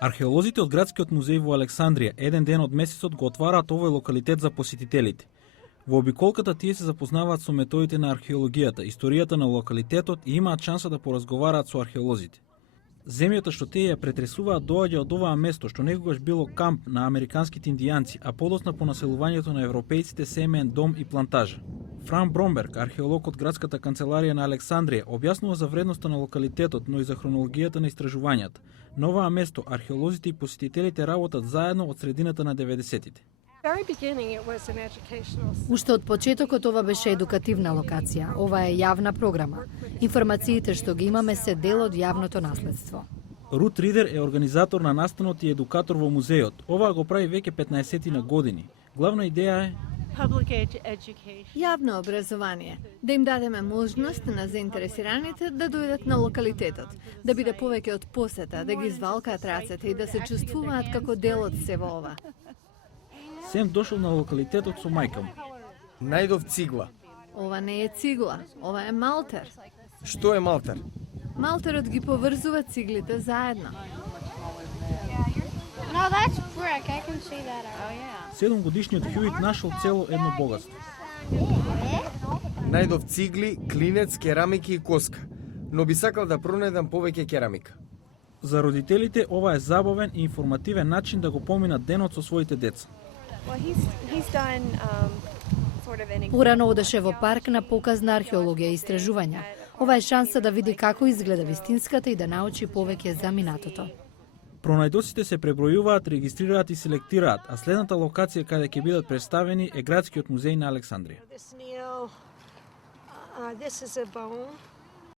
Археолозите од Градскиот музеј во Александрија еден ден од месецот го отвараат овој локалитет за посетителите. Во обиколката тие се запознаваат со методите на археологијата, историјата на локалитетот и имаат шанса да поразговараат со археолозите. Земјата што тие ја претресуваат доаѓа од оваа место што некогаш било камп на американските индијанци, а подоцна по населувањето на европејците семеен дом и плантажа. Фран Бромберг, археолог од Градската канцеларија на Александрија, објаснува за вредноста на локалитетот, но и за хронологијата на истражувањата. На оваа место археолозите и посетителите работат заедно од средината на 90-тите. Уште од почетокот ова беше едукативна локација. Ова е јавна програма. Информациите што ги имаме се дел од јавното наследство. Рут Ридер е организатор на настанот и едукатор во музеот. Ова го прави веќе 15 на години. Главна идеја е Јавно образование, да им дадеме можност на заинтересираните да дојдат на локалитетот, да биде повеќе од посета, да ги извалкаат рацете и да се чувствуваат како дел од сево ова. Сем дошол на локалитетот со мајка му. Најдов цигла. Ова не е цигла, ова е малтер. Што е малтер? Малтерот ги поврзува циглите заедно. No, that's brick. I can see that. Oh, yeah. 7-годишниот Хјуит нашол цело едно богатство. Најдов цигли, клинец, керамики и коска, но би сакал да пронајдам повеќе керамика. За родителите ова е забавен и информативен начин да го поминат денот со своите деца. Порано одеше во парк на показ на археологија и истражувања. Ова е шанса да види како изгледа вистинската и да научи повеќе за минатото. Пронајдоците се пребројуваат, регистрираат и селектираат, а следната локација каде ќе бидат представени е Градскиот музеј на Александрија. This is a bone.